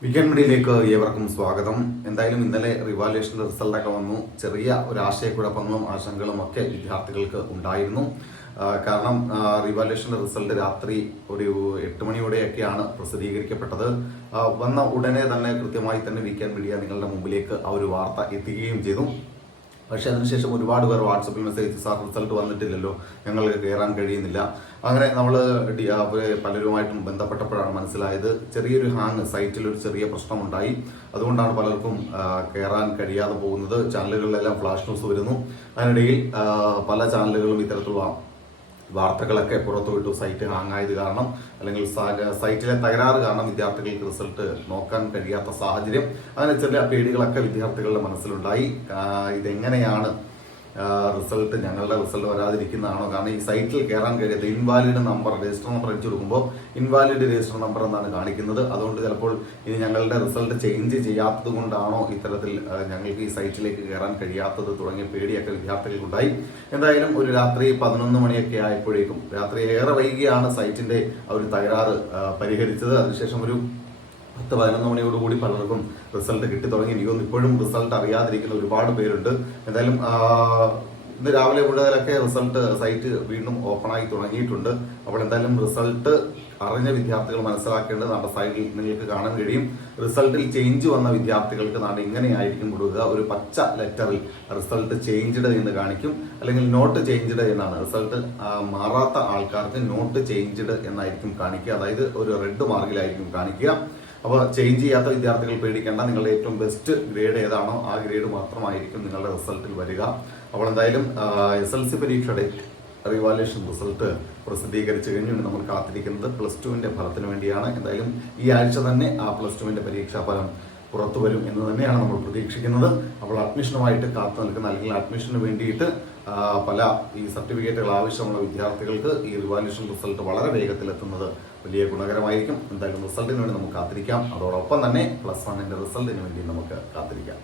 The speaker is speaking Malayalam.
വീക്കെൻഡ് മീഡിയയിലേക്ക് ഏവർക്കും സ്വാഗതം. എന്തായാലും ഇന്നലെ റിവാലുവേഷന്റെ റിസൾട്ടൊക്കെ വന്നു. ചെറിയ ഒരു ആശയക്കുഴപ്പങ്ങളും ആശങ്കകളും ഒക്കെ വിദ്യാർത്ഥികൾക്ക് ഉണ്ടായിരുന്നു. കാരണം റിവാലുവേഷന്റെ റിസൾട്ട് രാത്രി ഒരു എട്ട് മണിയോടെയൊക്കെയാണ് പ്രസിദ്ധീകരിക്കപ്പെട്ടത്. വന്ന ഉടനെ തന്നെ കൃത്യമായി തന്നെ വീക്കെൻഡ് മീഡിയ നിങ്ങളുടെ മുമ്പിലേക്ക് ആ ഒരു വാർത്ത എത്തിക്കുകയും ചെയ്തു. പക്ഷെ അതിനുശേഷം ഒരുപാട് പേർ വാട്സപ്പിൽ മെസ്സേജ് സാർ റിസൾട്ട് വന്നിട്ടില്ലല്ലോ ഞങ്ങൾക്ക് കയറാൻ കഴിയുന്നില്ല. അങ്ങനെ നമ്മൾ പലരുമായിട്ടും ബന്ധപ്പെട്ടപ്പോഴാണ് മനസ്സിലായത്. ചെറിയൊരു ഹാങ് സൈറ്റിൽ ഒരു ചെറിയ പ്രശ്നമുണ്ടായി. അതുകൊണ്ടാണ് പലർക്കും കയറാൻ കഴിയാതെ പോകുന്നത്. ചാനലുകളിലെല്ലാം ഫ്ലാഷ് ന്യൂസ് വരുന്നു. അതിനിടയിൽ പല ചാനലുകളും ഇത്തരത്തിലുള്ള വാർത്തകളൊക്കെ പുറത്തുവിട്ടു സൈറ്റ് ഹാങ് ആയത് കാരണം അല്ലെങ്കിൽ സൈറ്റിലെ തകരാറ് കാരണം വിദ്യാർത്ഥികൾക്ക് റിസൾട്ട് നോക്കാൻ കഴിയാത്ത സാഹചര്യം. അങ്ങനെ ചില പേടികളൊക്കെ വിദ്യാർത്ഥികളുടെ മനസ്സിലുണ്ടായി. ഇതെങ്ങനെയാണ് റിസൾട്ട് ഞങ്ങളുടെ റിസൾട്ട് വരാതിരിക്കുന്നതാണോ? കാരണം ഈ സൈറ്റിൽ കയറാൻ കഴിയാത്ത ഇൻവാലിഡ് നമ്പർ രജിസ്റ്റർ നമ്പർ അടിച്ചു കൊടുക്കുമ്പോൾ ഇൻവാലിഡ് രജിസ്റ്റർ നമ്പർ എന്നാണ് കാണിക്കുന്നത്. അതുകൊണ്ട് ചിലപ്പോൾ ഇനി ഞങ്ങളുടെ റിസൾട്ട് ചേഞ്ച് ചെയ്യാത്തത് കൊണ്ടാണോ ഇത്തരത്തിൽ ഞങ്ങൾക്ക് ഈ സൈറ്റിലേക്ക് കയറാൻ കഴിയാത്തത് തുടങ്ങിയ പേടിയൊക്കെ വിദ്യാർത്ഥികൾക്കുണ്ടായി. എന്തായാലും ഒരു രാത്രി പതിനൊന്ന് മണിയൊക്കെ ആയപ്പോഴേക്കും രാത്രി ഏറെ വൈകിയാണ് സൈറ്റിന്റെ ഒരു തകരാറ് പരിഹരിച്ചത്. അതിനുശേഷം ഒരു പത്ത് പതിനൊന്ന് മണിയോടുകൂടി പലർക്കും റിസൾട്ട് കിട്ടി തുടങ്ങി. ഇപ്പോഴും റിസൾട്ട് അറിയാതിരിക്കുന്ന ഒരുപാട് പേരുണ്ട്. എന്തായാലും ഇന്ന് രാവിലെ മുതലൊക്കെ റിസൾട്ട് സൈറ്റ് വീണ്ടും ഓപ്പൺ ആയി തുടങ്ങിയിട്ടുണ്ട്. അപ്പോൾ എന്തായാലും റിസൾട്ട് അറിഞ്ഞ വിദ്യാർത്ഥികൾ മനസ്സിലാക്കേണ്ടത് നമ്മുടെ സൈറ്റിൽ നിങ്ങൾക്ക് കാണാൻ കഴിയും. റിസൾട്ടിൽ ചേഞ്ച് വന്ന വിദ്യാർത്ഥികൾക്ക് നാട് ഇങ്ങനെയായിരിക്കും കൊടുക്കുക. ഒരു പച്ച ലെറ്ററിൽ റിസൾട്ട് ചേഞ്ച്ഡ് എന്ന് കാണിക്കും. അല്ലെങ്കിൽ നോട്ട് ചേഞ്ച്ഡ് എന്നാണ്. റിസൾട്ട് മാറാത്ത ആൾക്കാർക്ക് നോട്ട് ചേഞ്ച്ഡ് എന്നായിരിക്കും കാണിക്കുക. അതായത് ഒരു റെഡ് മാർക്കിലായിരിക്കും കാണിക്കുക. അപ്പോൾ ചേഞ്ച് ചെയ്യാത്ത വിദ്യാർത്ഥികൾ പേടിക്കേണ്ട. നിങ്ങളുടെ ഏറ്റവും ബെസ്റ്റ് ഗ്രേഡ് ഏതാണോ ആ ഗ്രേഡ് മാത്രമായിരിക്കും നിങ്ങളുടെ റിസൾട്ടിൽ വരിക. അപ്പോൾ എന്തായാലും എസ് എൽ സി പരീക്ഷയുടെ റിവാലുവേഷൻ റിസൾട്ട് പ്രസിദ്ധീകരിച്ചു കഴിഞ്ഞു. നമ്മൾ കാത്തിരിക്കുന്നത് പ്ലസ് ടുവിന്റെ ഫലത്തിന് വേണ്ടിയാണ്. എന്തായാലും ഈ ആഴ്ച തന്നെ ആ പ്ലസ് ടുവിന്റെ പരീക്ഷാ ഫലം പുറത്തു വരും എന്ന് തന്നെയാണ് നമ്മൾ പ്രതീക്ഷിക്കുന്നത്. അപ്പോൾ അഡ്മിഷനുമായിട്ട് കാത്തു നിൽക്കുന്ന അല്ലെങ്കിൽ അഡ്മിഷന് വേണ്ടിയിട്ട് പല ഈ സർട്ടിഫിക്കറ്റുകൾ ആവശ്യമുള്ള വിദ്യാർത്ഥികൾക്ക് ഈ റിവാല്യൂഷൻ റിസൾട്ട് വളരെ വേഗത്തിൽ എത്തുന്നത് വലിയ ഗുണകരമായിരിക്കും. എന്തായാലും റിസൾട്ടിന് വേണ്ടി നമുക്ക് കാത്തിരിക്കാം. അതോടൊപ്പം തന്നെ പ്ലസ് വണ്ണിന്റെ റിസൾട്ടിന് വേണ്ടി നമുക്ക് കാത്തിരിക്കാം.